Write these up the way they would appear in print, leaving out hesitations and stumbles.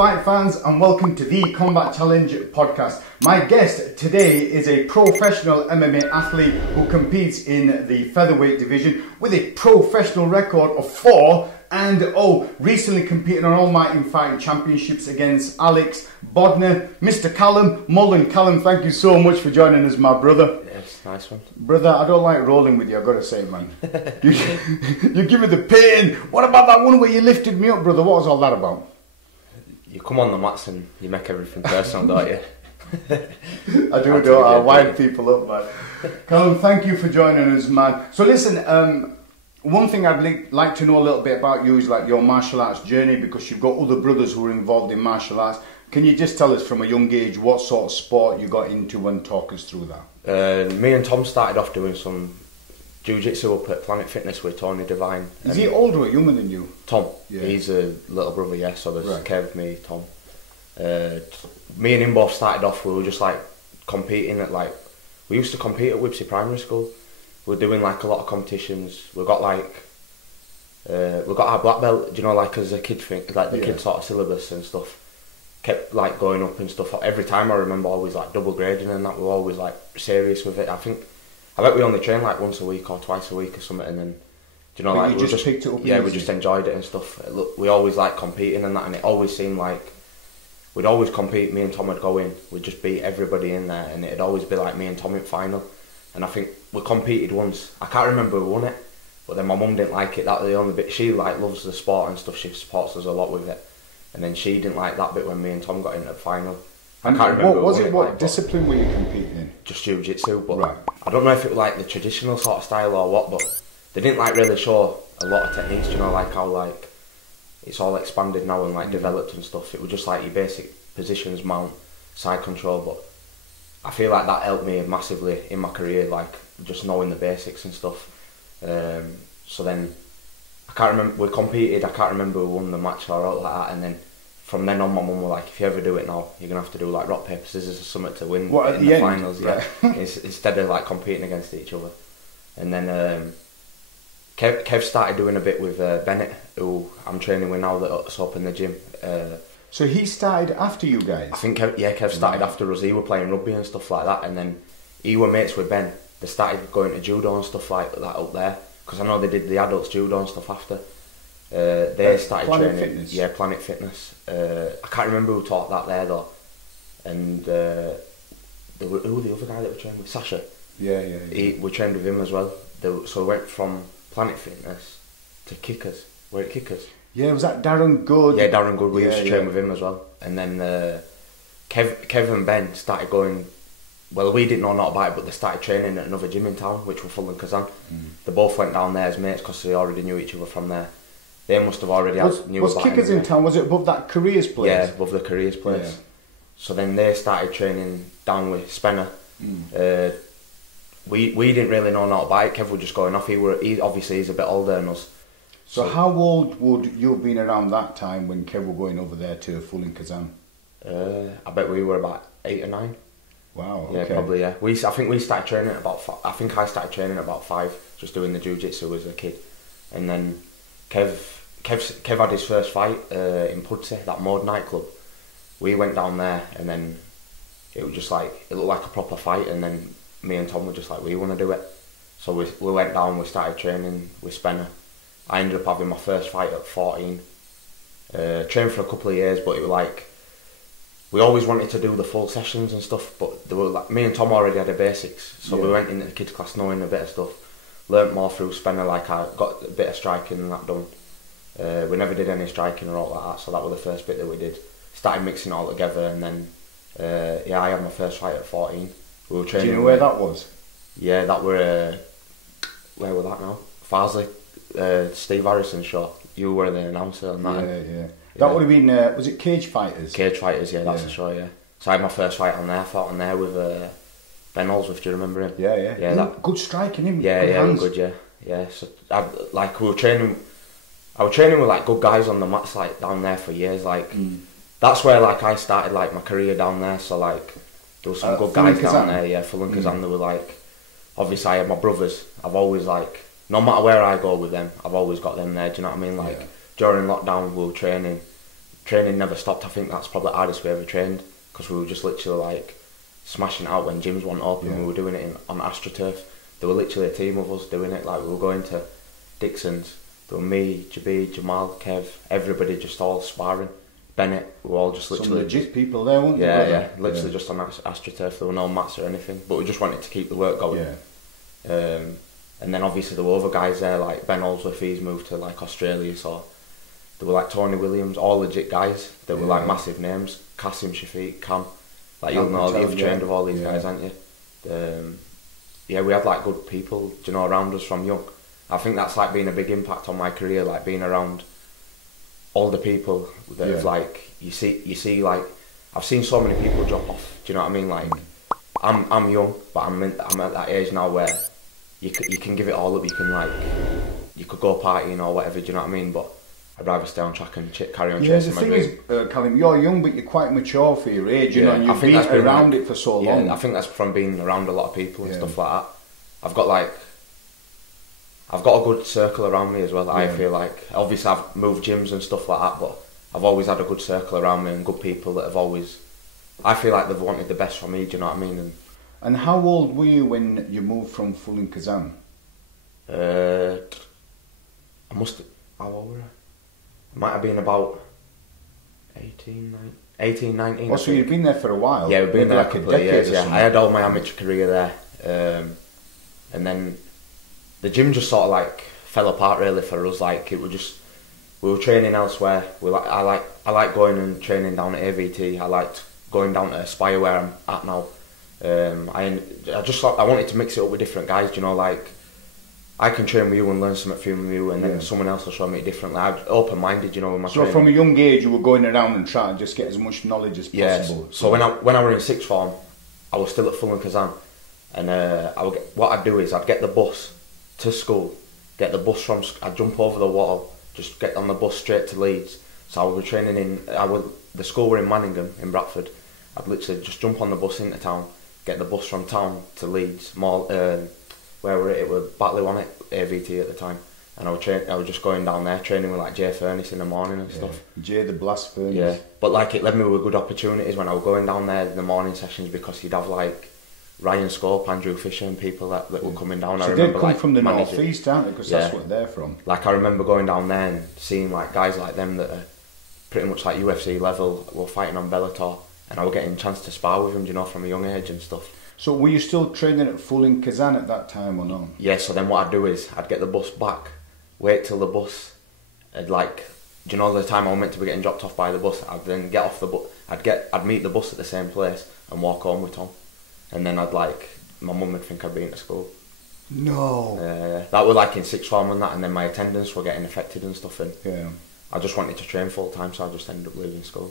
fight fans, and welcome to the Combat Challenge podcast. My guest today is a professional MMA athlete who competes in the featherweight division with a professional record of 4 and recently competed on Almighty Fighting Championships against Alex Bodner. Mr. Callum, Mullen. Callum, thank you so much for joining us, my brother. Yes, nice one. Brother, I don't like rolling with you, I gotta say, man. you give me the pain. What about that one where you lifted me up, brother? What was all that about? You come on the mats and you make everything personal, don't you? I do, I wind people up, man. Callum, thank you for joining us, man. So listen, one thing I'd like to know a little bit about you is like your martial arts journey, because you've got other brothers who are involved in martial arts. Can you just tell us from a young age what sort of sport you got into and talk us through that? Me and Tom started off doing some jiu-jitsu up at Planet Fitness with Tony Devine. Is he older or younger than you? Tom. Yeah. He's a little brother, yeah, so there's right. Kev, me, Tom. Me and him both started off, we were just like competing at we used to compete at Whipsey Primary School. We were doing like a lot of competitions. We got our black belt, you know, like as a kid thing, like the kid sort of syllabus and stuff. Kept like going up and stuff. Every time I remember always like double grading and that. We were always like serious with it. I bet we only trained like once a week or twice a week or something, and then, you know, but like you just picked it up. Yeah, we just enjoyed it and stuff. Look, we always like competing and that, and it always seemed like we'd always compete. Me and Tom would go in, we'd just beat everybody in there, and it'd always be like me and Tom in final. And I think we competed once. I can't remember who won it, but then my mum didn't like it. That was the only bit. She like loves the sport and stuff. She supports us a lot with it, and then she didn't like that bit when me and Tom got into the final. And I can't remember what discipline were you competing in? Just jiu-jitsu, but right. I don't know if it was like the traditional sort of style or what, but they didn't like really show a lot of techniques, you know, like how like it's all expanded now and like developed and stuff. It was just like your basic positions, mount, side control, but I feel like that helped me massively in my career, like just knowing the basics and stuff. So then I can't remember, we competed, I can't remember who won the match or all like that, and then from then on my mum was like, if you ever do it now, you're going to have to do like rock, paper, scissors or something to win in the finals, yeah. Instead of like competing against each other. And then Kev started doing a bit with Bennett, who I'm training with now that's up in the gym. So he started after you guys? I think, Kev started after us. He were playing rugby and stuff like that, and then he were mates with Ben. They started going to judo and stuff like that up there, because I know they did the adults judo and stuff after. They started Planet training. Fitness? Yeah, Planet Fitness. I can't remember who taught that there though. And who was the other guy that we trained with? Sasha. Yeah. We trained with him as well. So we went from Planet Fitness to Kickers. We're at Kickers. Yeah, was that Darren Good? Yeah, Darren Good. We used to train with him as well. And then Kev and Ben started going. Well, we didn't know not about it, but they started training at another gym in town, which was Fulham Kazan. They both went down there as mates because they already knew each other from there. They must have already knew was about Kickers in town? Was it above that Careers place? Yeah, above the Careers place. Yeah. So then they started training down with Spenner. We didn't really know not about it. Kev was just going off. Obviously he's a bit older than us. So how old would you have been around that time when Kev were going over there to Fulham Kazan? I bet we were about 8 or 9. Wow. Yeah, okay. probably. Yeah. I think we started training at about. I think I started training at about 5, just doing the jiu-jitsu as a kid, and then Kev had his first fight in Pudsey, that Mode nightclub. We went down there, and then it was just like, it looked like a proper fight, and then me and Tom were just like, we want to do it. So we went down, we started training with Spenner. I ended up having my first fight at 14. Trained for a couple of years, but it was like, we always wanted to do the full sessions and stuff, but they were like, me and Tom already had the basics, so we went into the kids class knowing a bit of stuff. Learnt more through Spenner, like I got a bit of striking and that done. We never did any striking or all like that, so that was the first bit that we did. Started mixing it all together, and then I had my first fight at 14. We were training. Do you know where that was? Yeah, that were where was that now? Farsley, Steve Harrison's show. You were the announcer on that. Yeah. That would have been, was it Cage Fighters? Cage Fighters, yeah, that's the show, yeah. So I had my first fight on there, fought on there with Ben Holsworth, do you remember him? Yeah. Good striking him. Yeah, good, yeah. So I was training with like good guys on the mats like down there for years, like that's where like I started like my career down there. So like there was some good guys down there, yeah, Fulham Kazan. They were like, obviously I had my brothers. I've always like, no matter where I go with them, I've always got them there. Do you know what I mean? Like during lockdown we were training training never stopped. I think that's probably the hardest we ever trained, because we were just literally like smashing it out when gyms weren't open. We were doing it on AstroTurf. There were literally a team of us doing it. Like, we were going to Dixon's. There were me, Jabi, Jamal, Kev, everybody just all sparring. Bennett, we were all just literally... Some legit people there, weren't yeah, there? Yeah, literally just on AstroTurf. There were no mats or anything, but we just wanted to keep the work going. And then obviously there were other guys there, like Ben Olsworth, he's moved to like Australia, so there were like Tony Williams, all legit guys that were like massive names. Kasim, Shafiq, Cam, like you'll know, you've trained with all these guys, haven't you? Yeah, we had like good people, do you know, around us from young. I think that's like been a big impact on my career, like being around all the people that have like, you see like, I've seen so many people drop off, do you know what I mean? Like, I'm young, but I'm at that age now where you can give it all up, you can like, you could go partying or whatever, do you know what I mean? But I'd rather stay on track and carry on chasing my dream. The thing is, Callum, you're young but you're quite mature for your age, you know, and you've been around it for so long. I think that's from being around a lot of people and stuff like that. I've got a good circle around me as well. I feel like, obviously I've moved gyms and stuff like that, but I've always had a good circle around me and good people that have always, I feel like they've wanted the best for me, do you know what I mean? And how old were you when you moved from Fulham Kazan? How old were I? I might have been about 18, 19. Oh, so you've been there for a while? Yeah, we've been there like a couple of years, yeah. I had all my amateur career there. And then the gym just sort of like fell apart really for us. Like, it was just, we were training elsewhere. I like going and training down at AVT. I liked going down to Aspire where I'm at now. I just thought I wanted to mix it up with different guys, you know, like I can train with you and learn something from you, and then someone else will show me differently. I'm open-minded, you know, with my training. From a young age you were going around and trying to just get as much knowledge as possible. So when I was in sixth form, I was still at Fulham Kazan, and what I'd do is I'd get the bus to school, I'd jump over the wall, just get on the bus straight to Leeds. So I would be training the school were in Manningham in Bradford. I'd literally just jump on the bus into town, get the bus from town to Leeds, where it was Batley on it, AVT at the time, and I was just going down there training with like Jay Furnace in the morning and stuff. Jay the Blast Furnace. Yeah, but like it led me with good opportunities when I was going down there in the morning sessions, because you'd have like Ryan Scope, Andrew Fisher and people that were coming down. So I remember they come like from the North East, aren't they? Because that's what they're from. Like I remember going down there and seeing like guys like them that are pretty much like UFC level, were fighting on Bellator, and I was getting a chance to spar with them, you know, from a young age and stuff. So were you still training at Fulham Kazan at that time or not? Yeah, so then what I'd do is I'd get the bus back, wait till the bus, do you know the time I was meant to be getting dropped off by the bus, I'd then get off the bus, I'd meet the bus at the same place and walk home with Tom. And then my mum would think I'd been to school. No. That was like in sixth form and that, and then my attendance were getting affected and stuff, and I just wanted to train full time, so I just ended up leaving school.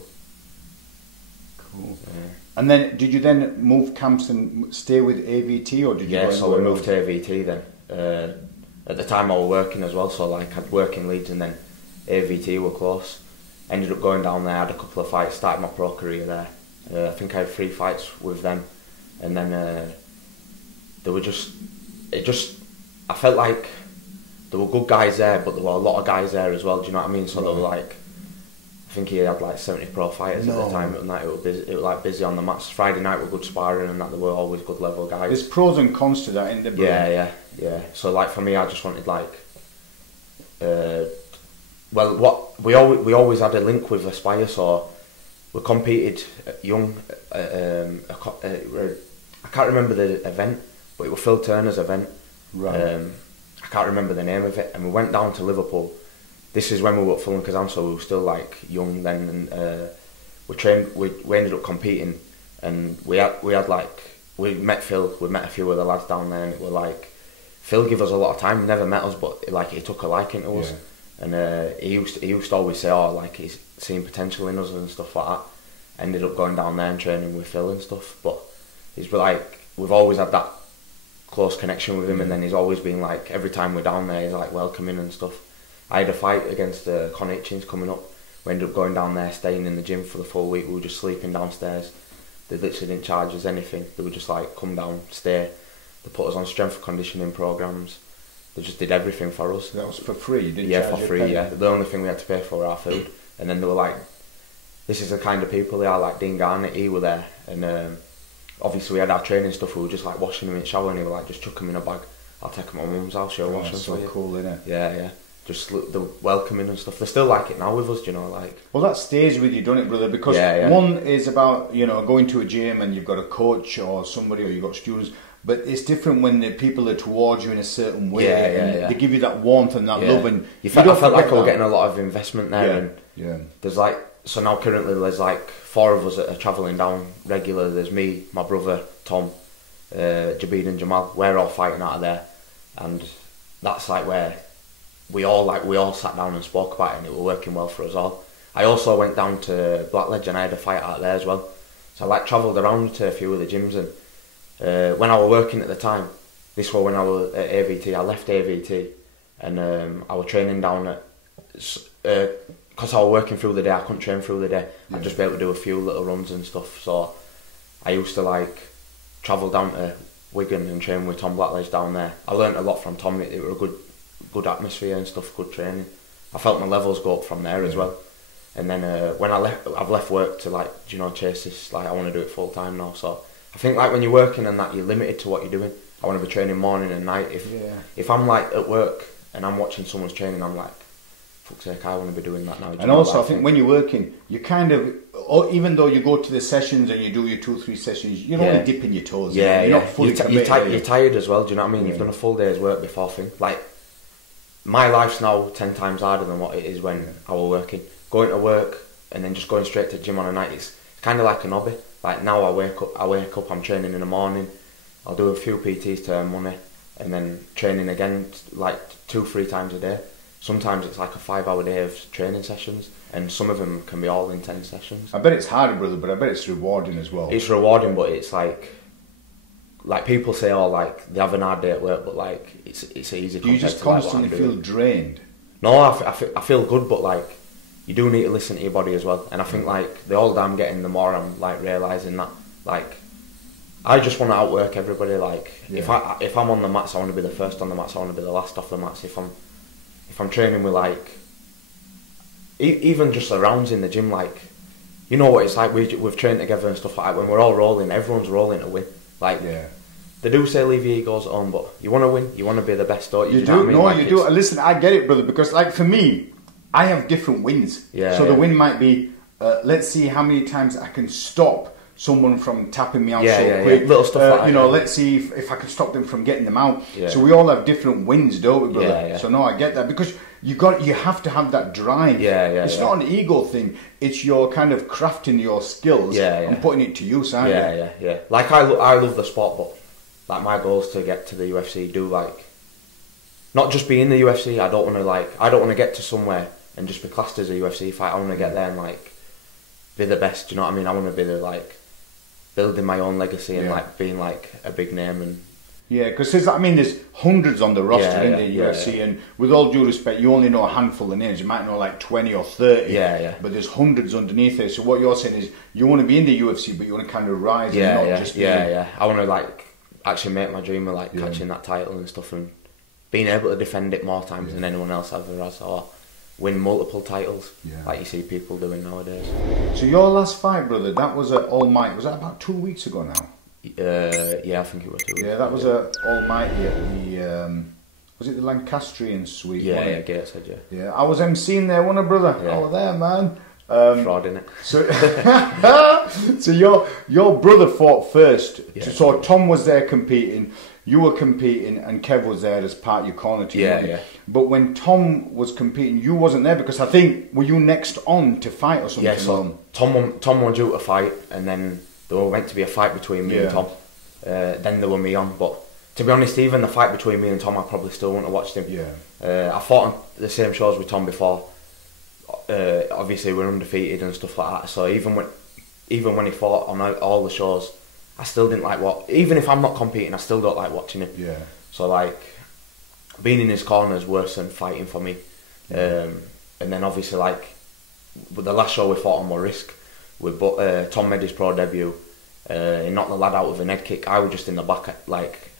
Cool. And then, did you then move camps and stay with AVT, or did you? Yeah, so we moved to AVT then. At the time I was working as well, so like I'd work in Leeds and then AVT were close. Ended up going down there, had a couple of fights, started my pro career there. I think I had 3 fights with them, and then I felt like there were good guys there, but there were a lot of guys there as well, do you know what I mean? So there were like, I think he had like 70 pro fighters at the time, and it was like busy on the mats. Friday night were good sparring, and that there were always good level guys. There's pros and cons to that, isn't there? Yeah. So like for me, I just wanted like, what we always had a link with Aspire, so we competed at young. I can't remember the event, but it was Phil Turner's event. Right. I can't remember the name of it, and we went down to Liverpool. This is when we were at Fulham Kazan, so we were still like young then, and we ended up competing, and we met Phil, we met a few of the lads down there, and it was like, Phil gave us a lot of time, never met us, but like he took a liking to us, and he used to always say, oh, like he's seen potential in us and stuff like that. Ended up going down there and training with Phil and stuff, but he's like, we've always had that close connection with him, and then he's always been like, every time we're down there, he's like welcoming and stuff. I had a fight against Con Hitchens coming up. We ended up going down there, staying in the gym for the full week. We were just sleeping downstairs. They literally didn't charge us anything. They were just like, come down, stay. They put us on strength and conditioning programs. They just did everything for us. That was for free? You didn't charge for free, penny? yeah. The only thing we had to pay for was our food. And then they were like, this is the kind of people they are. Like Dean Garnett, he were there, and obviously we had our training stuff. We were just like washing them in the shower, and he were like, just chuck them in a bag. I'll take them to my mum's house. She'll wash them. That's so cool, isn't it? Yeah, yeah. Just the welcoming and stuff. They still like it now with us, you know, like. Well, that stays with you, doesn't it, brother? Because one is about, you know, going to a gym and you've got a coach or somebody, or you've got students. But it's different when the people are towards you in a certain way, and they give you that warmth and that love, and I felt like I was getting a lot of investment there. And there's like, so now currently there's like 4 of us that are travelling down regular. There's me, my brother Tom, Jabid and Jamal. We're all fighting out of there, and that's like where we all sat down and spoke about it, and it was working well for us all. I also went down to Blackledge and I had a fight out there as well. So I like travelled around to a few of the gyms, and when I was working at the time, this was when I was at AVT. I left AVT and I was training down at, because I was working through the day, I couldn't train through the day. I'd just be able to do a few little runs and stuff. So I used to like travel down to Wigan and train with Tom Blackledge down there. I learnt a lot from Tom. It was a good atmosphere and stuff, good training. I felt my levels go up from there as well. And then when I've left work to like, you know, chase this, like I want to do it full time now. So I think like when you're working and that, you're limited to what you're doing. I want to be training morning and night. If I'm like at work and I'm watching someone's training, I'm like, fuck's sake, I want to be doing that now. And also I think when you're working, you kind of, even though you go to the sessions and you do your 2-3 sessions, you're only dipping your toes. You're not fully committed. You're tired as well, do you know what I mean? You've done a full day's work before thing. Like, my life's now 10 times harder than what it is when I was working. Going to work and then just going straight to the gym on a night, it's kind of like an hobby. Like now I wake up, I'm training in the morning, I'll do a few PTs to earn money, and then training again like 2-3 times a day. Sometimes it's like a 5-hour day of training sessions, and some of them can be all intense sessions. I bet it's harder, brother, but I bet it's rewarding as well. It's rewarding, but it's like people say, oh, like they have an hard day at work, but like it's easy. Do you just constantly feel drained? No, I feel good, but like you do need to listen to your body as well. And I think like the older I'm getting, the more I'm like realising that like I just want to outwork everybody. Like if I'm on the mats, I want to be the first on the mats. I want to be the last off the mats. If I'm training with like even just the rounds in the gym, like you know what it's like. We've trained together and stuff like that. When we're all rolling, everyone's rolling to win. Like they do say leave your egos on, but you want to win. You want to be the best, don't you? You do. No, you do. Listen, I get it, brother. Because like for me, I have different wins. So the win might be, let's see how many times I can stop someone from tapping me out so quick. Little stuff like you know, let's see if I can stop them from getting them out. So we all have different wins, don't we, brother? So no, I get that, because you have to have that drive. It's not an ego thing. It's your kind of crafting your skills and putting it to use, aren't you? Like I love the sport, but like my goal is to get to the UFC. Do like not just be in the UFC. I don't want to get to somewhere and just be classed as a UFC fight. I want to get there and like be the best. Do you know what I mean? I want to be the like building my own legacy and like being like a big name. And because there's hundreds on the roster in the UFC, and with all due respect, you only know a handful of names. You might know like 20 or 30, but there's hundreds underneath it. So what you're saying is you want to be in the UFC, but you want to kind of rise and not just be I want to like actually make my dream of like catching that title and stuff, and being able to defend it more times than anyone else ever has, or win multiple titles like you see people doing nowadays. So your last fight, brother, that was at All Might. Was that about 2 weeks ago now? I think it was 2 weeks. Yeah, that was at All Mighty at the was it the Lancastrian suite? Yeah, Gateshead. Yeah, I was emceeing there, wasn't I, brother? I was there, man. Fraud, innit? So your brother fought first. So Tom was there competing, you were competing, and Kev was there as part of your corner team. But when Tom was competing, you wasn't there, because I think, were you next on to fight or something? Yeah, so Tom won due to fight, and then there was meant to be a fight between me and Tom. Then there were me on, but to be honest, even the fight between me and Tom, I probably still wouldn't have watched him. I fought on the same shows with Tom before. Obviously we're undefeated and stuff like that, so even when he fought on all the shows, I still didn't like even if I'm not competing, I still don't like watching him. So like being in his corner is worse than fighting for me. And then obviously like with the last show we fought on Risk, Tom made his pro debut, he knocked the lad out with a head kick. I was just in the back, like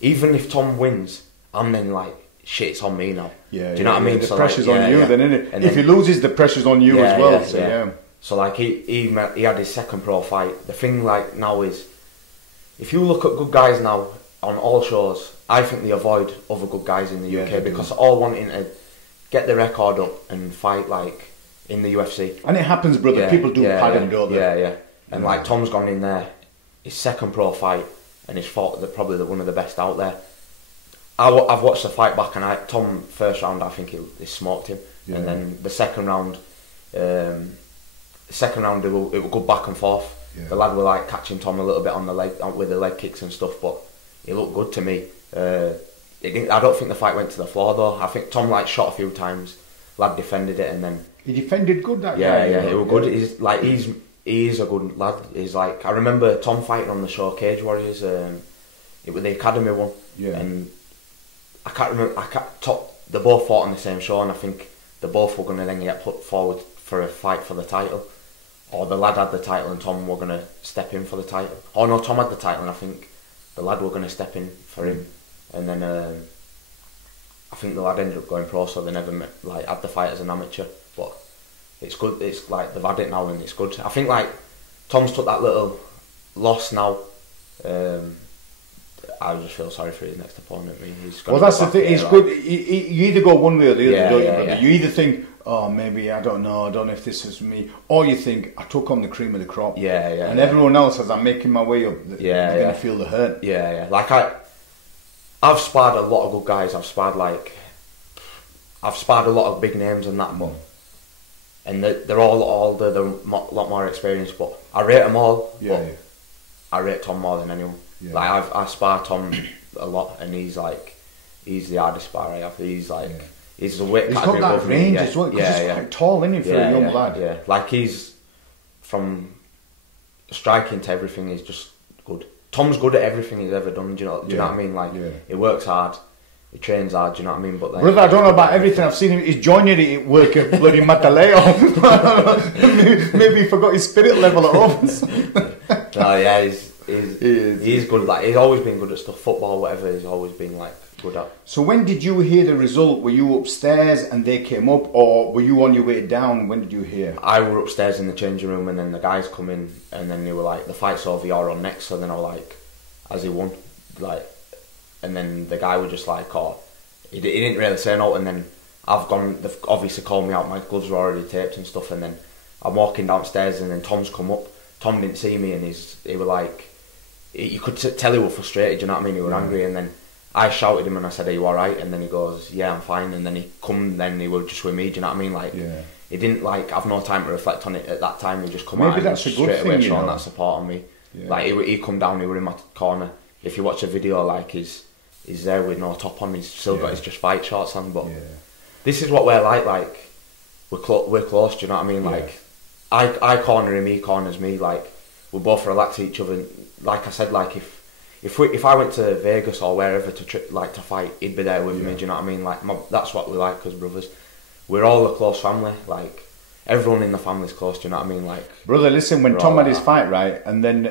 even if Tom wins, I'm then like, shit, it's on me now. Do you know what I mean? The pressure's on you then, isn't it? And if he loses, the pressure's on you as well. So like he had his second pro fight. The thing like now is, if you look at good guys now on all shows, I think they avoid other good guys in the UK because they're all wanting to get the record up and fight like in the UFC. And it happens, brother. People do pad him, don't they? Yeah. And like Tom's gone in there, his second pro fight, and he's fought probably one of the best out there. I've watched the fight back, and Tom first round I think he smoked him, and then the second round, it would go back and forth. The lad were like catching Tom a little bit on the leg with the leg kicks and stuff, but it looked good to me. I don't think the fight went to the floor though. I think Tom like shot a few times, lad defended it, and then he defended good that guy. Yeah, it was good. He is a good lad. He's like, I remember Tom fighting on the show Cage Warriors. It was the academy one, and I can't remember. They both fought on the same show, and I think they both were going to then get put forward for a fight for the title, or the lad had the title and Tom were going to step in for the title. Oh no, Tom had the title, and I think the lad were going to step in for him, and then I think the lad ended up going pro, so they never had the fight as an amateur. But it's good. It's like they've had it now, and it's good. I think like Tom's took that little loss now. I just feel sorry for his next opponent. Well, that's the thing. It's good. You either go one way or the other, don't you, brother? You either think, oh, maybe I don't know if this is me, or you think I took on the cream of the crop. And everyone else, as I'm making my way up, they're going to feel the hurt. Like I've sparred a lot of good guys. I've sparred a lot of big names and that, and they're all older. They're a lot more experienced, but I rate them all. I rate Tom more than anyone. Like I spar Tom a lot, and he's the hardest spar I have. He's the weight category. He's got that range as well. He's quite tall, isn't he, for a young lad? Yeah, like he's from striking to everything. He's just good. Tom's good at everything he's ever done. Do you know what I mean? Like he works hard. He trains hard, do you know what I mean? But then, brother, I don't know about everything. I've seen him. His joinery work at bloody Mataleo. Maybe he forgot his spirit level at home. No, yeah, he's good. Like he's always been good at stuff, football, whatever. He's always been like good at. So when did you hear the result? Were you upstairs and they came up, or were you on your way down? When did you hear? I were upstairs in the changing room, and then the guys come in, and then they were like, "The fight's over. You're on next." So then I was like, "Has he won?" Like. And then the guy was just like, oh, he didn't really say no. And then they've obviously called me out, my gloves were already taped and stuff. And then I'm walking downstairs, and then Tom's come up. Tom didn't see me, and he was like, you could tell he was frustrated, you know what I mean? He was angry. And then I shouted him and I said, are you alright? And then he goes, yeah, I'm fine. And then he was just with me, do you know what I mean? Like, he didn't like have no time to reflect on it at that time. He just come out and straight away showing that support on me. Like, he come down, he were in my corner. If you watch a video, like, he's there with no top on. He's still got his just fight shorts on. But this is what we're like we're close. Do you know what I mean? Like I corner him, he corners me. Like we both relax each other. Like I said, like if I went to Vegas or wherever to fight, he'd be there with me. Do you know what I mean? Like that's what we like as brothers. We're all a close family. Like everyone in the family's close. Do you know what I mean? Like brother, listen. When Tom had his fight, right, and then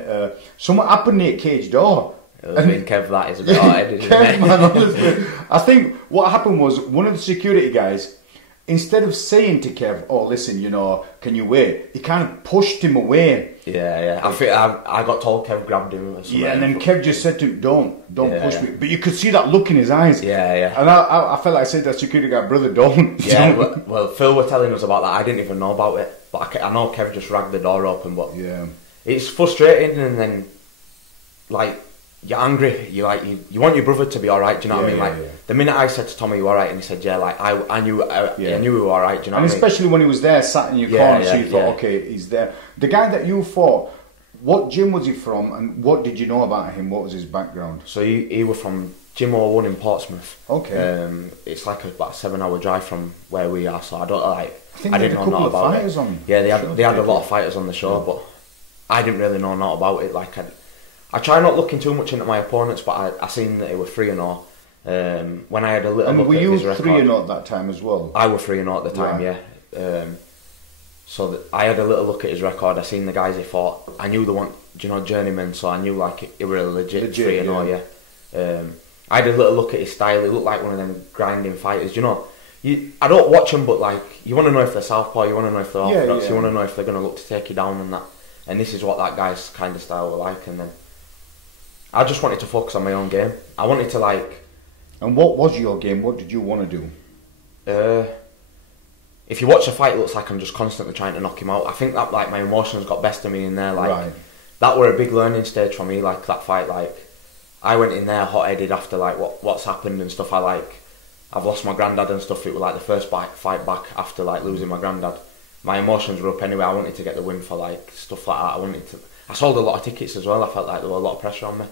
something happened near cage door. I mean, Kev, that is a bit hard, isn't it? Man, honestly, I think what happened was one of the security guys, instead of saying to Kev, "Oh, listen, you know, can you wait?" he kind of pushed him away. Yeah. I think I got told Kev grabbed him. Or something. Yeah, and then Kev just said to him, "Don't push me." But you could see that look in his eyes. Yeah. And I felt like I said to that security guy, "Brother, don't." Yeah. Well, Phil were telling us about that. I didn't even know about it, but I know Kev just ragged the door open. But it's frustrating, and then like. You're angry. You want your brother to be alright. Do you know what I mean? Like the minute I said to Tommy, "You alright?" and he said, "Yeah," like I knew he was alright. Do you know? And what especially when he was there, sat in your corner, so you thought, "Okay, he's there." The guy that you fought, what gym was he from, and what did you know about him? What was his background? So he was from Gym 01 in Portsmouth. Okay. It's like about a 7-hour drive from where we are. So I don't like. I think they had a couple of fighters on. Yeah, they had a lot of fighters on the show, but I didn't really know not about it. Like I try not looking too much into my opponents, but I seen that they were 3-0. When I had a little look at his record. And were you 3-0 at that time as well? I was 3-0 at the time, yeah. So I had a little look at his record. I seen the guys he fought. I knew they weren't, journeymen, so I knew like it were a legit 3-0, yeah. I had a little look at his style. He looked like one of them grinding fighters. You I don't watch them, but like you want to know if they're southpaw, you want to know if they're orthodox, you want to know if they're going to look to take you down and that. And this is what that guy's kind of style were like. And then I just wanted to focus on my own game. I wanted to like. And what was your game? What did you want to do? If you watch the fight, it looks like I'm just constantly trying to knock him out. I think that like my emotions got best of me in there. Like that were a big learning stage for me. Like that fight, like I went in there hot-headed after like what's happened and stuff. I've lost my granddad and stuff. It was like the first fight back after like losing my granddad. My emotions were up anyway. I wanted to get the win for like stuff like that. I sold a lot of tickets as well. I felt like there was a lot of pressure on me.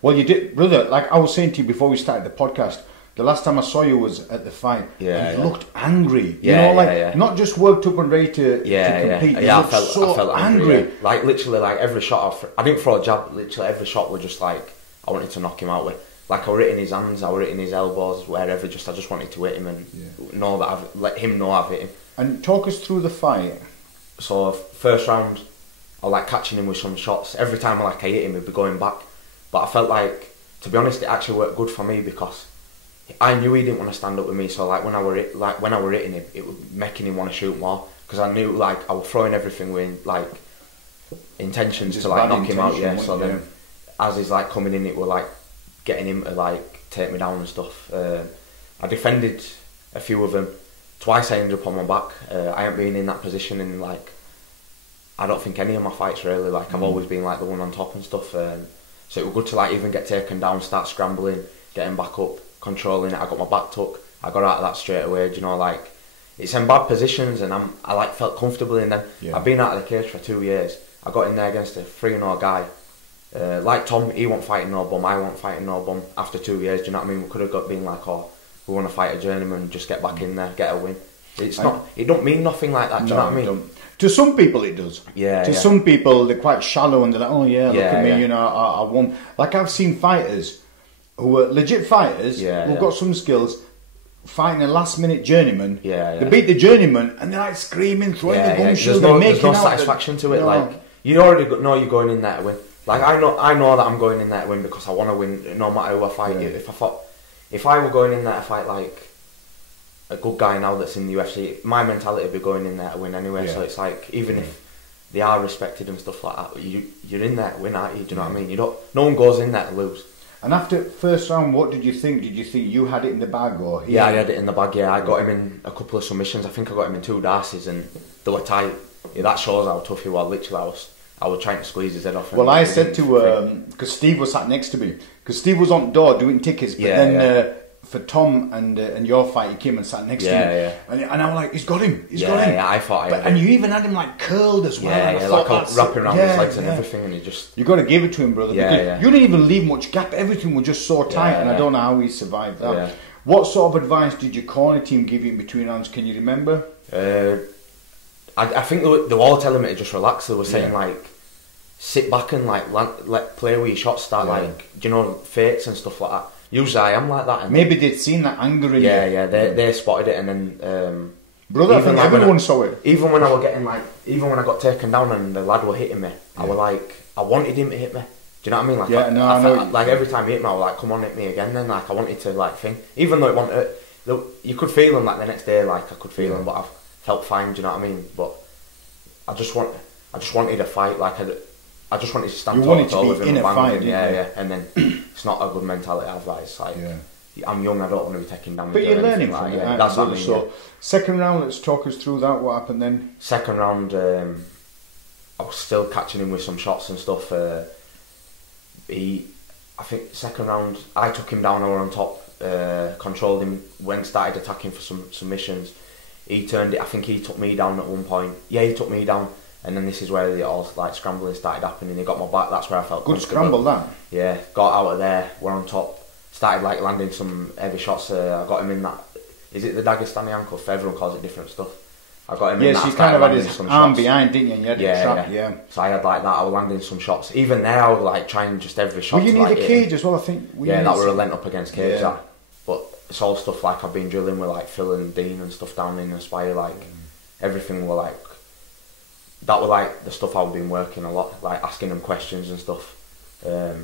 Well, you did, brother. Like I was saying to you before we started the podcast, the last time I saw you was at the fight. And you looked angry. Not just worked up and ready to compete. I felt angry. Like literally, like every shot I didn't throw a jab. Literally every shot was just like I wanted to knock him out with. Like I were hitting his hands, I were hitting his elbows, wherever. I just wanted to hit him and know that let him know I've hit him. And talk us through the fight. So first round, I was like catching him with some shots. Every time I hit him, he'd be going back. But I felt like, to be honest, it actually worked good for me because I knew he didn't want to stand up with me. So like when I were hitting him, it was making him want to shoot more because I knew like I was throwing everything with like intentions to like knock him out. Yeah. So then as he's like coming in, it was like getting him to like take me down and stuff. I defended a few of them. Twice I ended up on my back. I haven't been in that position in like I don't think any of my fights really. Like I've always been like the one on top and stuff. So it was good to like even get taken down, start scrambling, getting back up, controlling it. I got my back tuck. I got out of that straight away. Do you know, like it's in bad positions and I like felt comfortable in them. I've been out of the cage for 2 years. I got in there against a 3-0 guy. Like Tom, he wasn't fighting no bum, I wasn't fighting no bum after 2 years, do you know what I mean? We could have been like, oh, we want to fight a journeyman, just get back in there, get a win. It don't mean nothing like that, do you know what I mean? Don't. To some people it does. To some people they're quite shallow and they're like, oh yeah, look at me, you know, I won. Like I've seen fighters who are legit fighters who've got some skills fighting a last minute journeyman. They beat the journeyman and they're like screaming, throwing the gum shield, there's no satisfaction to it. Like you already know you're going in there to win. Like I know that I'm going in there to win because I want to win no matter who I fight. If I were going in there to fight like a good guy now that's in the UFC, my mentality would be going in there to win anyway. So it's like even if they are respected and stuff like that, you're in there to win, aren't you? Do you know what I mean? No one goes in there to lose. And after first round, what did you think? Did you think you had it in the bag or? Yeah, I had it in the bag. Yeah, I got him in a couple of submissions. I think I got him in 2 Darcys and they were tight. Yeah, that shows how tough he was. Literally, I was trying to squeeze his head off. Well, I said to because Steve was sat next to me, because Steve was on the door doing tickets, but then for Tom and your fight, he came and sat next to me, and I was like, he's got him. Yeah, I thought. And you even had him like curled as well. Like wrapping around his legs and everything, and he just. You got to give it to him, brother. You didn't even leave much gap. Everything was just so tight, and I don't know how he survived that. Yeah. What sort of advice did your corner team give you in between rounds? Can you remember? I think they were all telling me to just relax. They were saying like, sit back and like let play with your shots. Start like, do you know, fakes and stuff like that. Usually I am like that. And maybe they'd seen that anger in you. Yeah, they spotted it, and then brother, I think like everyone saw it. Even when I was getting like, even when I got taken down and the lad were hitting me, I was like, I wanted him to hit me. Do you know what I mean? Like, I felt, like every time he hit me, I was like, come on, hit me again. Then like I wanted to like think, even though it wanted, you could feel him like the next day, like I could feel him, but I felt fine. Do you know what I mean? But I just wanted a fight. Like I just wanted to stand tall with him. In a fight, and then it's not a good mentality to have. That it's like I'm young, I don't want to be taking damage. But you're learning from it. That's what I mean. So second round, let's talk us through that. What happened then? Second round, I was still catching him with some shots and stuff. I think second round, I took him down. I was on top, controlled him. Started attacking for some submissions. He turned it. I think he took me down at one point. Yeah, he took me down. And then this is where the all like scrambling started happening. He got my back. That's where I felt good scramble. That got out of there. We're on top. Started like landing some heavy shots. I got him in that. Is it the Dagestani handcuff? Everyone calls it different stuff. I got him in that. Yes, you kind of had his arm behind, didn't you? And you had it trapped. Yeah. So I had like that. I was landing some shots. Even there, I was like trying just every shot. Well, you need a cage as well, I think. That were a lent up against cage. That. But it's all stuff like I've been drilling with like Phil and Dean and stuff down in Aspire. Like everything were like. That was like the stuff I've been working a lot, like asking them questions and stuff. They're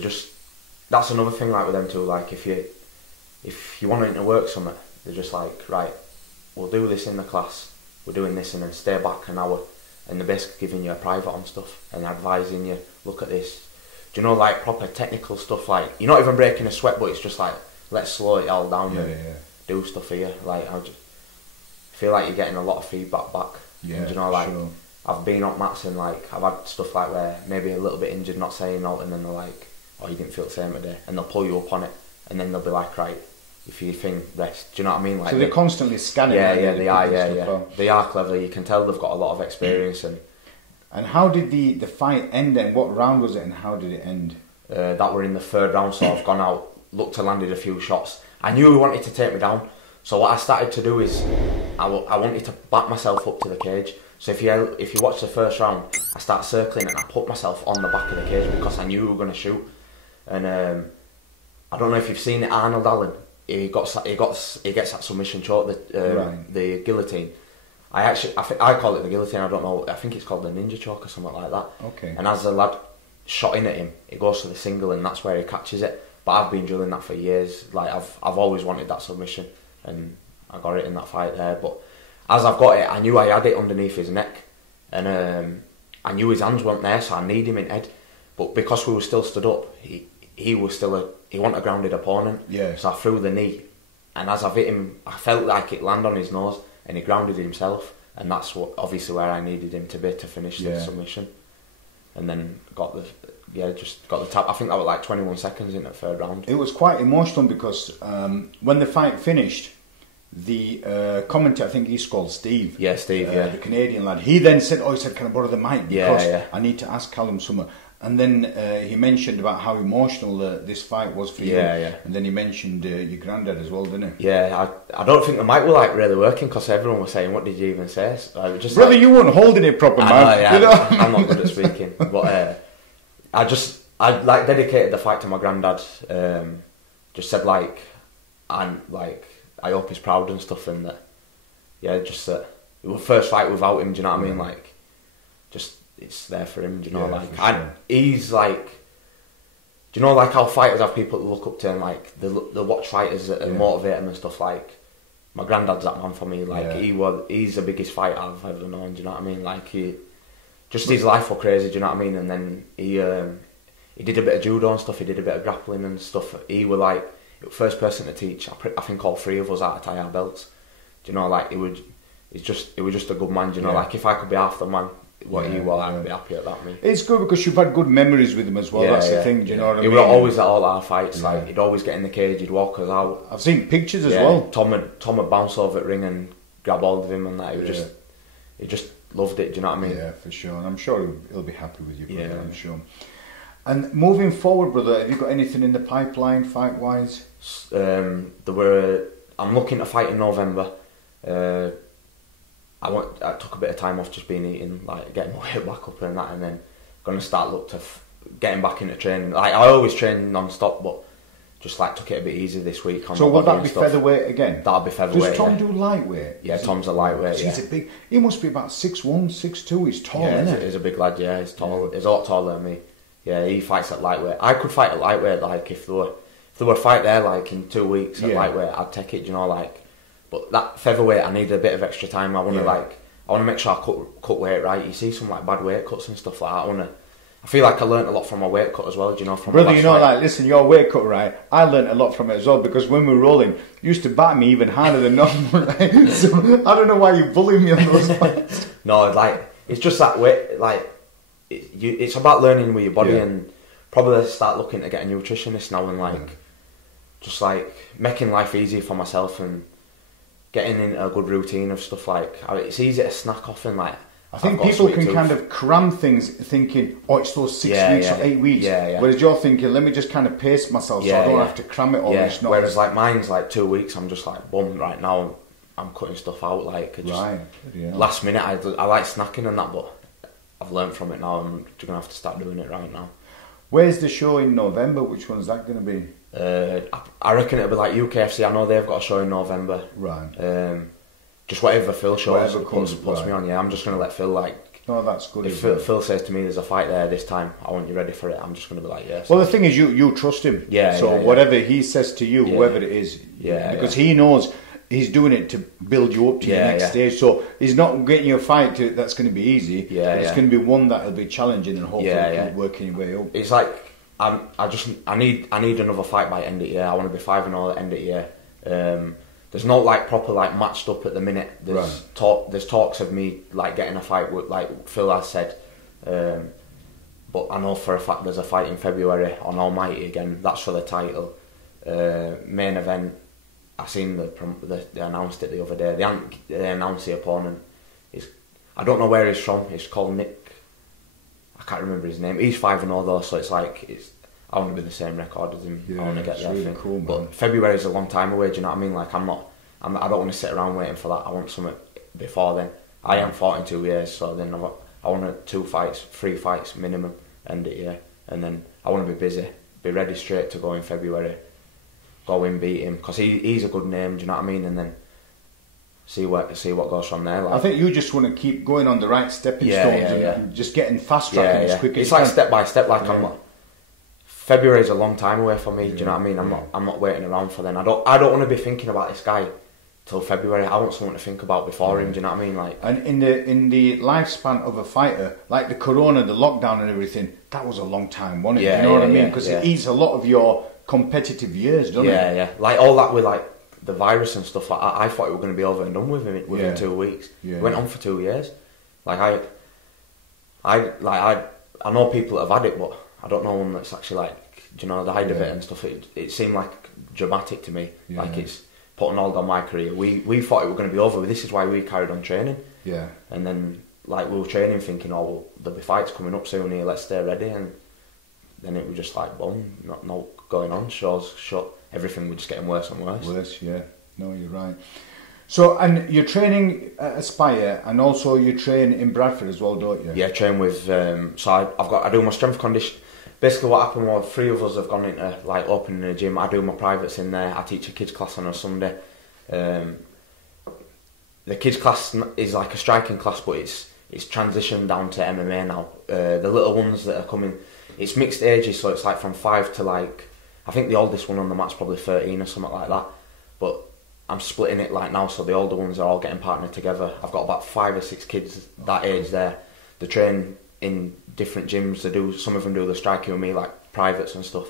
just, that's another thing like with them too, like if you if you want to work something, they're just like, right, we'll do this in the class, we're doing this, and then stay back an hour, and they're basically giving you a private on stuff and advising you, look at this. Do you know, like proper technical stuff, like you're not even breaking a sweat, but it's just like, let's slow it all down and do stuff here. Like I just feel like you're getting a lot of feedback back. Yeah, and, you know, like sure. I've been on mats and like I've had stuff like where maybe a little bit injured, not saying out, and then they're like, oh, you didn't feel the same today, and they'll pull you up on it, and then they'll be like, right, if you think rest. Do you know what I mean? Like so they're constantly scanning. Yeah, they are. They are clever. You can tell they've got a lot of experience. And how did the fight end then? What round was it, and how did it end? That were in the third round, so I've gone out, looked to landed a few shots. I knew he wanted to take me down, so what I started to do is I wanted to back myself up to the cage. So if you watch the first round, I start circling and I put myself on the back of the cage because I knew we were going to shoot. And I don't know if you've seen it, Arnold Allen. He gets that submission choke, the guillotine. I call it the guillotine. I don't know. I think it's called the ninja choke or something like that. Okay. And as the lad shot in at him, it goes to the single, and that's where he catches it. But I've been drilling that for years. Like I've always wanted that submission, and I got it in that fight there. But as I've got it, I knew I had it underneath his neck, and I knew his hands weren't there, so I need him in head. But because we were still stood up, he was still he wasn't a grounded opponent. Yeah. So I threw the knee, and as I've hit him, I felt like it landed on his nose, and he grounded himself, and that's obviously where I needed him to be to finish the submission. And then got the tap. I think that was like 21 seconds in the third round. It was quite emotional because when the fight finished, the commentator, I think he's called Steve. Yeah, Steve. The Canadian lad. He then said, "Can I borrow the mic? Because I need to ask Callum something." And then he mentioned about how emotional this fight was for you. Yeah. And then he mentioned your granddad as well, didn't he? Yeah, I don't think the mic were like really working because everyone was saying, "What did you even say?" So just brother, you weren't holding it proper, man. You know? I'm not good at speaking, but I like dedicated the fight to my granddad. Just said like, I hope he's proud and stuff, and that just that it was the first fight without him. Do you know what I mean? Like, just. It's there for him, do you know, he's like, do you know, like how fighters have people that look up to and like they watch fighters and motivate them and stuff. Like my granddad's that man for me. Like he's the biggest fighter I've ever known. Do you know what I mean? Like his life was crazy. Do you know what I mean? And then he did a bit of judo and stuff. He did a bit of grappling and stuff. He was like the first person to teach. I think all three of us had to tie our belts. Do you know, like it was just a good man. Do you know, like if I could be half the man what you were, I'd be happy at that. Me. It's good because you've had good memories with him as well. That's the thing. Do you know what I mean? He was always at all our fights. Like he'd always get in the cage. He'd walk us out. I've seen pictures as well. Tom would bounce over at ring and grab hold of him, and that he just loved it. Do you know what I mean? Yeah, for sure. And I'm sure he'll be happy with you, brother. I'm sure. And moving forward, brother, have you got anything in the pipeline, fight wise? I'm looking to fight in November. I took a bit of time off just being eating, like getting my weight back up and that, and then going to start getting back into training. Like I always train non-stop, but just like took it a bit easy this week. So will that be featherweight again? That'll be featherweight. Does Tom do lightweight? Yeah, Tom's a lightweight. He's he must be about 6'1", 6'2". He's tall, isn't he? He's a big lad. Yeah, he's tall. He's a lot taller than me. Yeah, he fights at lightweight. I could fight at lightweight. Like if there were a fight there, like in 2 weeks at lightweight, I'd take it. You know, like. But that featherweight, I needed a bit of extra time. I want to make sure I cut weight right. You see some like bad weight cuts and stuff like that. I feel like I learnt a lot from my weight cut as well. Do you know? From brother, you know, like listen, your weight cut, right? I learnt a lot from it as well because when we were rolling, you used to bat me even harder than normal. Right? So I don't know why you bully me on those fights. No, like it's just that weight. Like it's about learning with your body and probably start looking to get a nutritionist now and like just like making life easier for myself and. Getting into a good routine of stuff like it's easy to snack off and like. I think people can kind of cram things thinking, it's those 6 weeks or 8 weeks. Whereas you're thinking, let me just kind of pace myself so I don't have to cram it all. Whereas like mine's like 2 weeks. I'm just like bummed right now. I'm cutting stuff out like last minute. I like snacking and that, but I've learned from it now. I'm just gonna have to start doing it right now. Where's the show in November? Which one's that going to be? I reckon it'll be like UKFC. I know they've got a show in November. Right. Just whatever Phil shows puts me on. Yeah, I'm just going to let Phil like No, that's good. If Phil says to me, "There's a fight there this time. I want you ready for it," I'm just going to be like, "Yes." Well, the thing is, you trust him. Yeah. So whatever he says to you, whoever it is, because he knows he's doing it to build you up to the next stage. So he's not getting you a fight that's going to be easy. Yeah. It's going to be one that'll be challenging and hopefully keep working your way up. It's like I need another fight by end of the year. I want to be 5-0 at end of the year. There's no like proper like matched up at the minute. There's talks of me like getting a fight with, like Phil has said, but I know for a fact there's a fight in February on Almighty again. That's for the title. Main event. I seen they announced it the other day. They announced the opponent. I don't know where he's from. It's called Nick. I can't remember his name. He's 5-0 though, so it's like I want to be the same record as him. I want to get there. Really cool, man. But February is a long time away. Do you know what I mean? Like I don't want to sit around waiting for that. I want something before then. I haven't fought in 2 years, so then I want 3 fights minimum end of year, and then I want to be busy, be ready straight to go in February, go in, beat him, because he's a good name. Do you know what I mean? And then see what goes from there. Like. I think you just want to keep going on the right stepping stones and just getting fast tracking as quick as you can. It's like step by step. Like February is a long time away for me. Do you know what I mean? I'm not waiting around for then. I don't want to be thinking about this guy till February. I want someone to think about before him. Do you know what I mean? Like, and in the lifespan of a fighter, like the corona, the lockdown, and everything, that was a long time, wasn't it? You know what I mean? Because it eats a lot of your competitive years, doesn't it? Yeah. Like all that with like the virus and stuff. I thought it was going to be over and done with within 2 weeks. Yeah. It went on for 2 years. Like I know people that have had it, but I don't know one that's actually like, you know, died of it and stuff. It seemed like dramatic to me. Yeah. Like it's put an hold on my career. We thought it was going to be over. This is why we carried on training. Yeah. And then like we were training thinking, oh, well, there'll be fights coming up soon here, let's stay ready. And then it was just like, boom, not going on. Shows shut. Everything was just getting worse and worse. Worse, yeah. No, you're right. So, and you're training at Aspire, and also you train in Bradford as well, don't you? Yeah, train with. So I do my strength condition. Basically, what happened was 3 of us have gone into like opening a gym. I do my privates in there. I teach a kids class on a Sunday. The kids class is like a striking class, but it's transitioned down to MMA now. The little ones that are coming, it's mixed ages, so it's like from 5 to like, I think the oldest one on the mat's probably 13 or something like that. But I'm splitting it like now, so the older ones are all getting partnered together. I've got about 5 or 6 kids that age there. They train in different gyms. Some of them do the striking with me, like privates and stuff.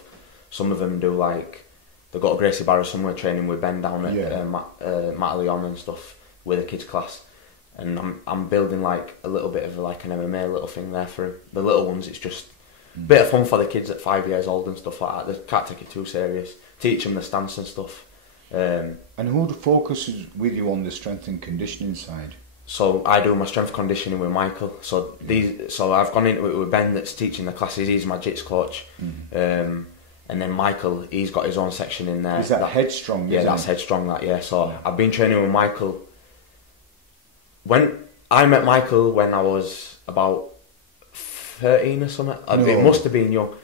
Some of them do like, they go to Gracie Barrow somewhere training with Ben down at Matt Leon and stuff with a kids class. And I'm building like a little bit of like an MMA little thing there for the little ones. It's just a bit of fun for the kids at 5 years old and stuff like that. They can't take it too serious. Teach them the stance and stuff. And who focuses with you on the strength and conditioning side? So I do my strength conditioning with Michael. So I've gone into it with Ben that's teaching the classes. He's my jits coach. And then Michael, he's got his own section in there. Is that Headstrong? Yeah, that's Headstrong. So I've been training with Michael. When I met Michael when I was about 13 or something, it must have been young.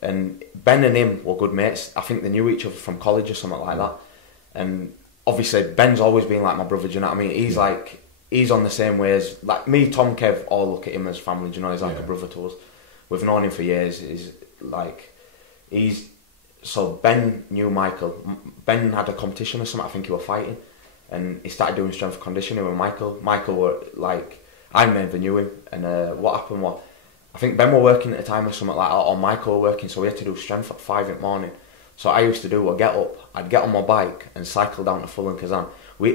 And Ben and him were good mates. I think they knew each other from college or something like that. And obviously Ben's always been like my brother. Do you know what I mean? He's on the same way as like me, Tom, Kev. All look at him as family. Do you know? He's like a brother to us. We've known him for years. So Ben knew Michael. Ben had a competition or something. I think he was fighting, and he started doing strength conditioning with Michael. Michael were like, I never knew him, and what happened was, I think Ben were working at the time or something like that, or Michael were working, so we had to do strength at 5 in the morning. So I used to do, I'd get on my bike and cycle down to Fulham Kazan.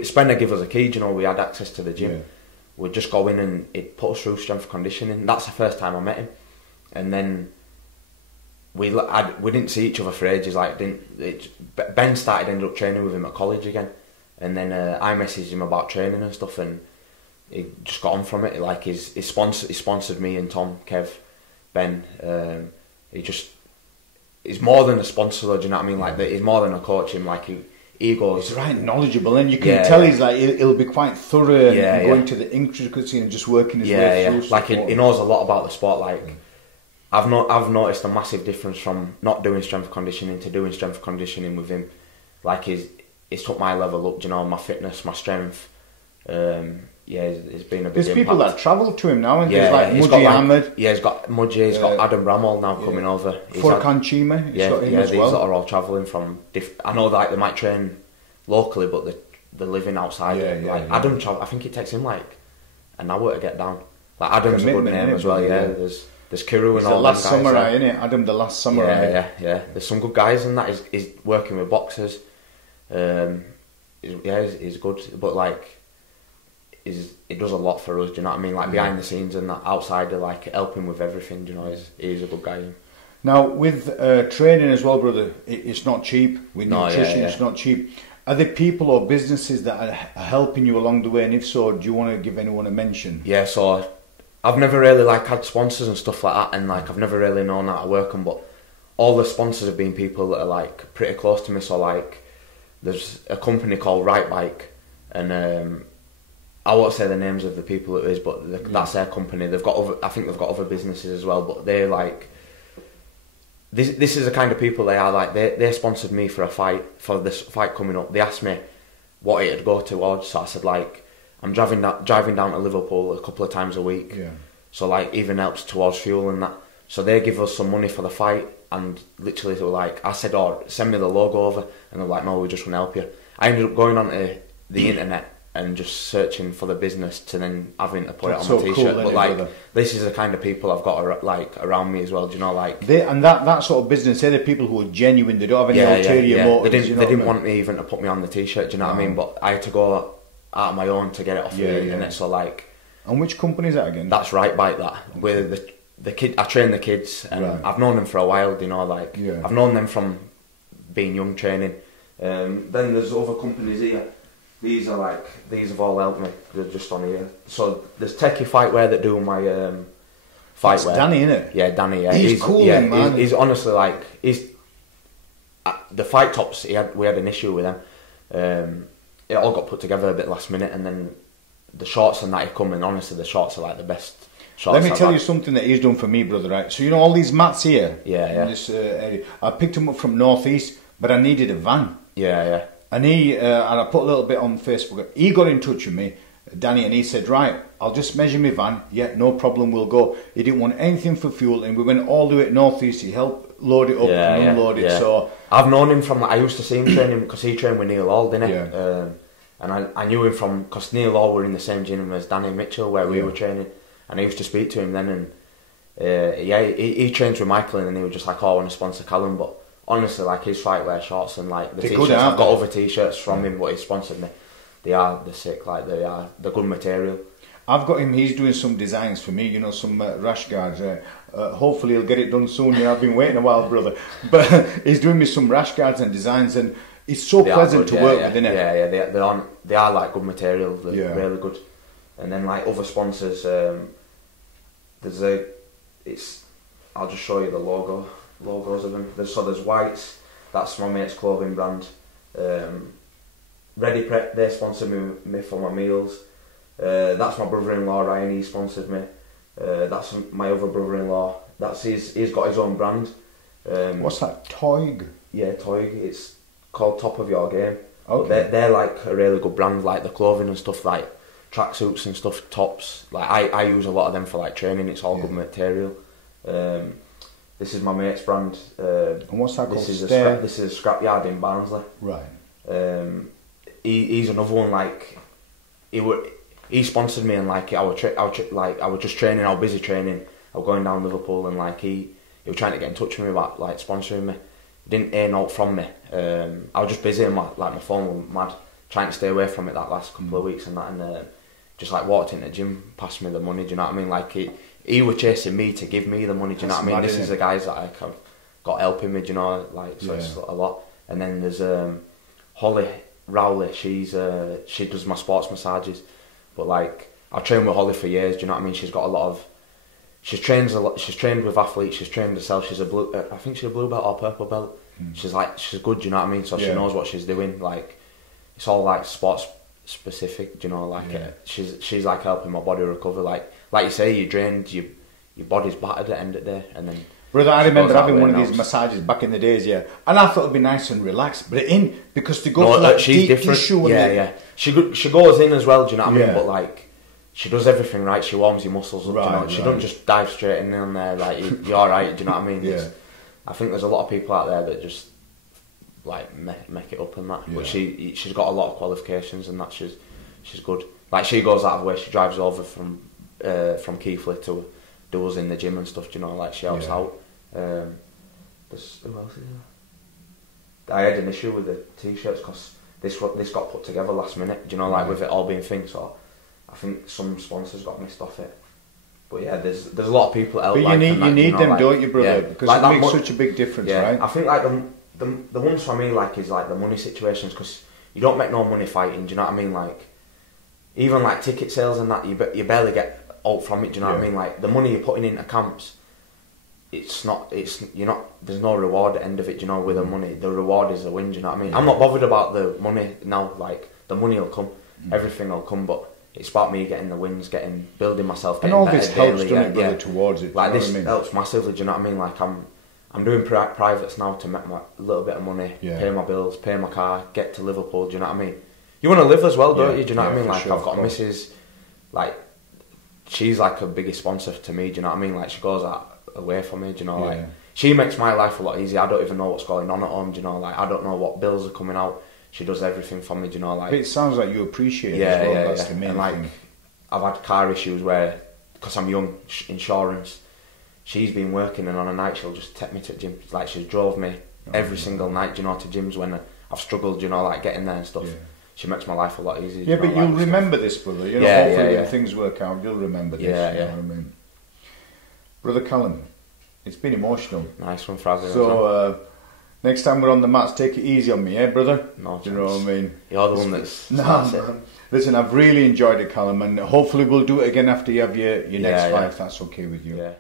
Spender gave us a key, you know, we had access to the gym. Yeah. We'd just go in and it put us through strength conditioning. That's the first time I met him. And then we didn't see each other for ages. Ben ended up training with him at college again. And then I messaged him about training and stuff, and he just got on from it. Like he sponsored me and Tom, Kev, Ben. He's more than a sponsor, do you know what I mean? Like he's more than a coach. He goes. He's right knowledgeable, and you can tell he's like he'll be quite thorough and going to the intricacy and just working his way through. Like he knows a lot about the sport. Like I've noticed a massive difference from not doing strength conditioning to doing strength conditioning with him. Like it's took my level up, you know, my fitness, my strength, It's been a big There's impact. people that travel to him now, and there's like Mudgy Ahmed. Yeah, he's got Mudgy, he's got Adam Bramall now coming over. Furkan Chima, he's got him as well. These are all travelling from. I know that they might train locally, but they're living outside. Adam, I think it takes him like an hour to get down. Like Adam's a good name as well. Yeah, there's Kuru and all the last guys, samurai, isn't it? Adam, the last samurai. Yeah. There's some good guys in that. He's working with boxers. He's good, but like, it does a lot for us. Do you know what I mean? Like behind the scenes and that, outsider, like helping with everything. Do you know, he's a good guy. Now with training as well, brother, it's not cheap. With nutrition, it's not cheap. Are there people or businesses that are helping you along the way? And if so, do you want to give anyone a mention? Yeah, so I've never really like had sponsors and stuff like that, and like I've never really known how to work them. But all the sponsors have been people that are like pretty close to me. So like, there's a company called Right Bike, and I won't say the names of the people it is, but that's their company. They've got I think they've got other businesses as well, but they're like. This is the kind of people they are. Like they sponsored me for this fight coming up. They asked me what it'd go towards, so I said like I'm driving down to Liverpool a couple of times a week. Yeah. So like even helps towards fuel and that. So they give us some money for the fight, and literally they were like, I said, send me the logo over, and they're like, no, we just want to help you. I ended up going onto the internet and just searching for the business to then having to put it on my t-shirt. Cool, but like, this is the kind of people I've got like around me as well. Do you know, like that sort of business? They're the people who are genuine. They don't have any ulterior motives. They didn't want me even to put me on the t-shirt. Do you know what I mean? But I had to go out on my own to get it off the internet. So like, and which company is that again? That's Right Bike. That with the kid. I train the kids, and I've known them for a while. You know, like I've known them from being young training. Then there's other companies here. These have all helped me. They're just on here. So there's Techie Fightwear that do my fightwear. It's Danny, innit? Yeah, Danny. Yeah, he's cool, man. He's honestly like the fight tops. We had an issue with them. It all got put together a bit last minute, and then the shorts and that have come. And honestly, the shorts are like the best. Let me tell you something that he's done for me, brother. Right. So you know all these mats here. In this area. I picked them up from North East, but I needed a van. Yeah. And and I put a little bit on Facebook. He got in touch with me, Danny, and he said, right, I'll just measure my van. Yeah, no problem, we'll go. He didn't want anything for fuel, and we went all the way to North East. He helped load it up and unload it. So I've known him from. I used to see him training because he trained with Neil Hall, didn't he? And I knew him from because Neil Hall were in the same gym as Danny Mitchell where we were training, and I used to speak to him then. And he trains with Michael, and he was just like, I want to sponsor Callum, but. Honestly, like his fightwear shorts and like the t-shirts, I've got other t-shirts from him, but he sponsored me. They're sick, like they're good material. I've got him. He's doing some designs for me. You know, some rash guards. Hopefully, he'll get it done soon. You know, I've been waiting a while, brother. But he's doing me some rash guards and designs, and it's so pleasant to work with, isn't it? Yeah. They are like good material. They're really good. And then like other sponsors, I'll just show you the logos of them. There's Whites, that's my mate's clothing brand. Ready Prep, they sponsored me for my meals. That's my brother-in-law Ryan, he sponsored me. That's my other brother-in-law. He's got his own brand. What's that? Toig? Yeah, Toig. It's called Top of Your Game. Okay. They're like a really good brand, like the clothing and stuff, like tracksuits and stuff, tops. Like I use a lot of them for like training. It's all good material. This is my mate's brand. And what's that called? This is a scrapyard in Barnsley. Right. He's another one. Like he sponsored me, and like I was just training. I was busy training. I was going down Liverpool, and like he was trying to get in touch with me about like sponsoring me. He didn't hear naught from me. I was just busy, and my phone was mad, trying to stay away from it that last couple of weeks and that, and just like walked into the gym, passed me the money. Do you know what I mean? Like he was chasing me to give me the money. Do you know what I mean? This is the guys that I've got helping me. Do you know, like so it's a lot. And then there's Holly Rowley. She does my sports massages, but like I've trained with Holly for years. Do you know what I mean? She's got a lot of. She's trained a lot. She's trained with athletes. She's trained herself. She's a blue. I think she's a blue belt or purple belt. She's good. Do you know what I mean? So she knows what she's doing. Like it's all like sports specific. Do you know? Like she's like helping my body recover. Like you say, you drained. Your body's battered at the end of the day, and then. Brother, I remember having one of these massages back in the days, and I thought it'd be nice and relaxed, but because to go to that deep tissue, she goes in as well. Do you know what I mean? But like, she does everything right. She warms your muscles up. Right, she don't just dive straight in there like you're all right. Do you know what I mean? I think there's a lot of people out there that just like make it up and that. But she's got a lot of qualifications and that. She's good. Like, she goes out of the way. She drives over from Keighley to do us in the gym and stuff. Do you know? Like, she helps out. There's who else is there? I had an issue with the t-shirts because this got put together last minute. Do you know? Like, with it all being things. So I think some sponsors got missed off it. But yeah, there's a lot of people out. But you need them, like, don't you, brother? Because like it makes such a big difference, right? I think like the ones for me like is like the money situations, because you don't make no money fighting. Do you know what I mean? Like, even like ticket sales and that, you barely get out from it. Do you know what I mean? Like, the money you're putting into camps, there's no reward at the end of it. Do you know, with the money, the reward is the win. Do you know what I mean? I'm not bothered about the money now. Like, the money will come, everything will come, but it's about me getting the wins, building myself, getting and all better this helps, daily, doesn't it, towards it. Like, this helps massively. Do you know what I mean? Like, I'm doing privates now to make my little bit of money, pay my bills, pay my car, get to Liverpool. Do you know what I mean? You want to live as well, don't you? Do you know what I mean? Like, sure, I've got a missus, like, she's like a biggest sponsor to me. Do you know what I mean? Like, she goes out away for me. Do you know? Like, she makes my life a lot easier. I don't even know what's going on at home. Do you know? Like, I don't know what bills are coming out. She does everything for me. Do you know? Like, but it sounds like you appreciate it as well. That's the main and, like, thing. I've had car issues where, because I'm young, insurance, she's been working, and on a night she'll just take me to the gym. Like, she's drove me every single night, you know, to gyms when I've struggled, you know, like getting there and stuff. She makes my life a lot easier. Yeah, but you'll remember this, brother. You know, hopefully when things work out, you'll remember this. You know what I mean? Brother Callum, it's been emotional. Nice one, Frazzy. So, next time we're on the mats, take it easy on me, brother? No, do you know what I mean? You're the one that's... No. Listen, I've really enjoyed it, Callum, and hopefully we'll do it again after you have your next fight, if that's okay with you. Yeah.